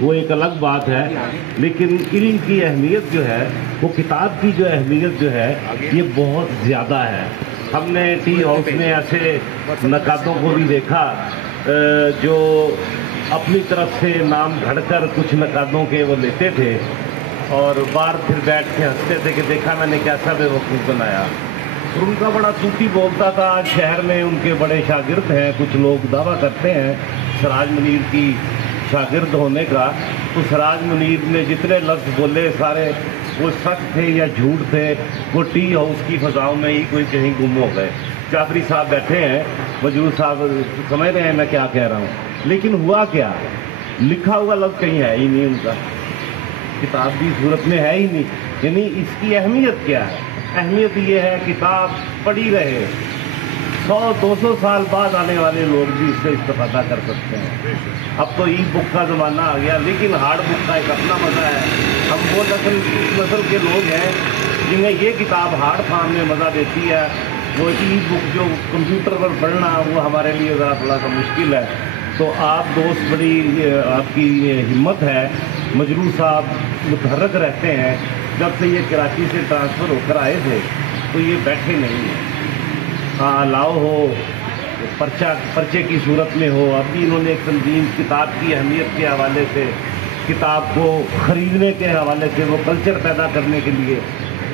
وہ ایک الگ بات ہے، لیکن علم کی اہمیت جو ہے وہ کتاب کی جو اہمیت جو ہے یہ بہت زیادہ ہے۔ ہم نے ٹی ہاؤس میں ایسے نقادوں کو بھی دیکھا جو اپنی طرف سے نام گھڑ کر کچھ نقادوں کے وہ لیتے تھے اور باہر پھر بیٹھ کے ہنستے تھے کہ دیکھا میں نے کیسا بے وقوف بنایا، اور ان کا بڑا توتی بولتا تھا۔ آج شہر میں ان کے بڑے شاگرد ہیں، کچھ لوگ دعویٰ کرتے ہیں سراج منیر کی شاگرد ہونے کا، تو سراج منیر نے جتنے لفظ بولے سارے وہ سچ تھے یا جھوٹ تھے، وہ ٹی ہاؤس کی فضاؤں میں ہی کوئی کہیں گم ہو گئے۔ جعفری صاحب بیٹھے ہیں، وجود صاحب سمجھ رہے ہیں میں کیا کہہ رہا ہوں، لیکن ہوا کیا، لکھا ہوا لفظ کہیں ہے ہی نہیں ان کا، کتاب کی صورت میں ہے ہی نہیں۔ یعنی اس کی اہمیت کیا ہے؟ اہمیت یہ ہے کتاب پڑھی رہے، 100-200 سال بعد آنے والے لوگ بھی اس سے استفادہ کر سکتے ہیں۔ اب تو ای بک کا زمانہ آ گیا، لیکن ہارڈ بک کا ایک اپنا مزہ ہے۔ ہم وہ نسل کے لوگ ہیں جنہیں یہ کتاب ہارڈ فارم میں مزہ دیتی ہے، وہ ای بک جو کمپیوٹر پر پڑھنا وہ ہمارے لیے ذرا تھوڑا سا مشکل ہے۔ تو آپ دوست بڑی آپ کی یہ ہمت ہے، مجروح صاحب متحرک رہتے ہیں، جب سے یہ کراچی سے ٹرانسفر ہو کر آئے تھے تو یہ بیٹھے نہیں ہیں، ہاں لاؤ ہو پرچے کی صورت میں ہو۔ اب بھی انہوں نے ایک تنظیم کتاب کی اہمیت کے حوالے سے، کتاب کو خریدنے کے حوالے سے، وہ کلچر پیدا کرنے کے لیے،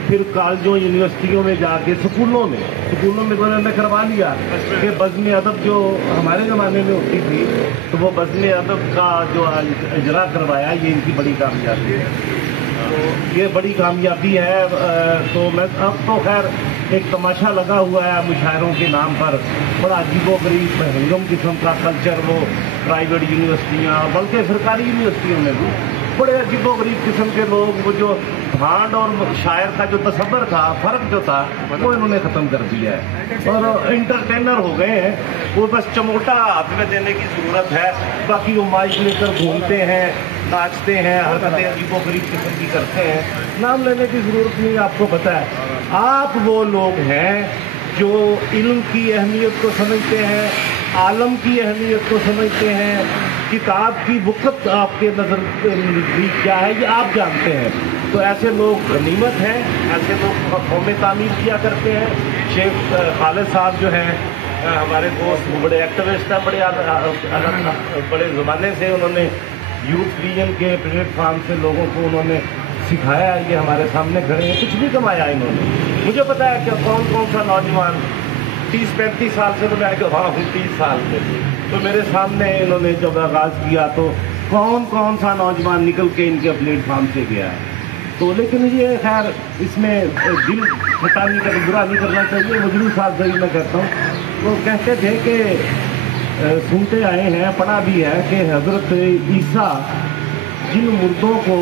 پھر کالجوں یونیورسٹیوں میں جا کے سکولوں میں انہوں نے کروا لیا کہ بزم ادب جو ہمارے زمانے میں ہوتی تھی تو وہ بزم ادب کا جو اجرا کروایا، یہ ان کی بڑی کامیابی ہے۔ تو یہ بڑی کامیابی ہے۔ تو میں اب تو خیر ایک تماشا لگا ہوا ہے مشاعروں کے نام پر، بڑا عجیب و غریب ہنگم قسم کا کلچر، وہ پرائیویٹ یونیورسٹیاں بلکہ سرکاری یونیورسٹیوں میں بھی بڑے عجیب و غریب قسم کے لوگ، وہ جو بھانڈ اور شاعر کا جو تصور تھا، فرق جو تھا، وہ انہوں نے ختم کر دیا ہے اور انٹرٹینر ہو گئے ہیں۔ وہ بس چموٹا ہاتھ میں دینے کی ضرورت ہے، باقی وہ مائک لے کر گھومتے ہیں، ناچتے ہیں، حرکتیں عجیب و غریب قسم کی کرتے ہیں، نام لینے کی ضرورت نہیں، آپ کو پتہ ہے۔ آپ وہ لوگ ہیں جو علم کی اہمیت کو سمجھتے ہیں، عالم کی اہمیت کو سمجھتے ہیں، کتاب کی وقت آپ کے نظر کیا ہے یہ آپ جانتے ہیں۔ تو ایسے لوگ غنیمت ہیں، ایسے لوگ قوم تعمیر کیا کرتے ہیں۔ شیخ خالد صاحب جو ہیں ہمارے دوست، بڑے ایکٹیوسٹ ہیں، بڑے زمانے سے انہوں نے یوتھ ویژن کے پلیٹ فارم سے لوگوں کو انہوں نے سکھایا، یہ ہمارے سامنے کھڑے ہیں، کچھ بھی کمایا انہوں نے۔ مجھے پتا ہے کہ کون سا نوجوان 30-35 سال سے، تو میں وہاں ہوں 30 سال سے، تو میرے سامنے انہوں نے جب آغاز کیا تو کون سا نوجوان نکل کے ان کے پلیٹ فارم سے گیا ہے۔ تو لیکن یہ خیر اس میں دل پھٹا نہیں کر، برا نہیں کرنا چاہیے۔ مجروح صاحب سے میں کہتا ہوں، وہ کہتے تھے کہ سنتے آئے ہیں، پڑھا بھی ہے کہ حضرت عیسیٰ جن مردوں کو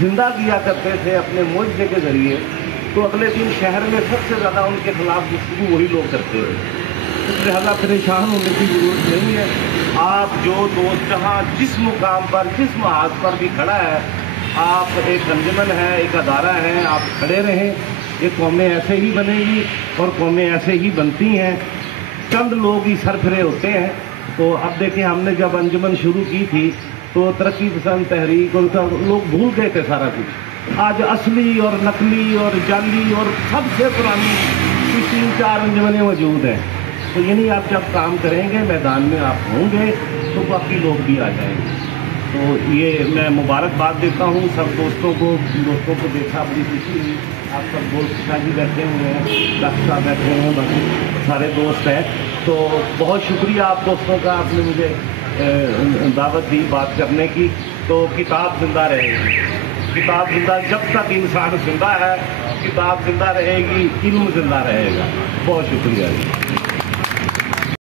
زندہ کیا کرتے تھے اپنے معجزے کے ذریعے، تو اگلے دن شہر میں سب سے زیادہ ان کے خلاف گفتگو وہی لوگ کرتے تھے۔ اس لہٰذا پریشان ہونے کی ضرورت نہیں ہے۔ آپ جو دوست جہاں جس مقام پر، جس محاذ پر بھی کھڑا ہے، آپ ایک انجمن ہے، ایک ادارہ ہے، آپ کھڑے رہیں۔ یہ قومیں ایسے ہی بنے گی اور قومیں ایسے ہی بنتی ہیں، چند لوگ ہی سرفرے ہوتے ہیں۔ تو اب دیکھیں، ہم نے جب انجمن شروع کی تھی تو ترقی پسند تحریک اور لوگ بھول گئے تھے سارا کچھ۔ آج اصلی اور نقلی اور جعلی اور سب سے پرانی 3-4 انجمنیں موجود ہیں۔ تو یعنی آپ جب کام کریں گے، میدان میں آپ ہوں گے، تو باقی لوگ بھی آ جائیں گے۔ تو یہ میں مبارکباد دیتا ہوں سب دوستوں کو دیکھا بڑی خوشی ہوئی۔ آپ سب دوست شاہ جی بیٹھے ہوئے ہیں، ڈاکٹر صاحب بیٹھے ہیں، باقی سارے دوست ہیں۔ تو بہت شکریہ آپ دوستوں کا، آپ نے مجھے دعوت دی بات کرنے کی۔ تو کتاب زندہ رہے گی، کتاب زندہ، جب تک انسان زندہ ہے کتاب زندہ رہے گی، علم زندہ رہے گا۔ بہت شکریہ۔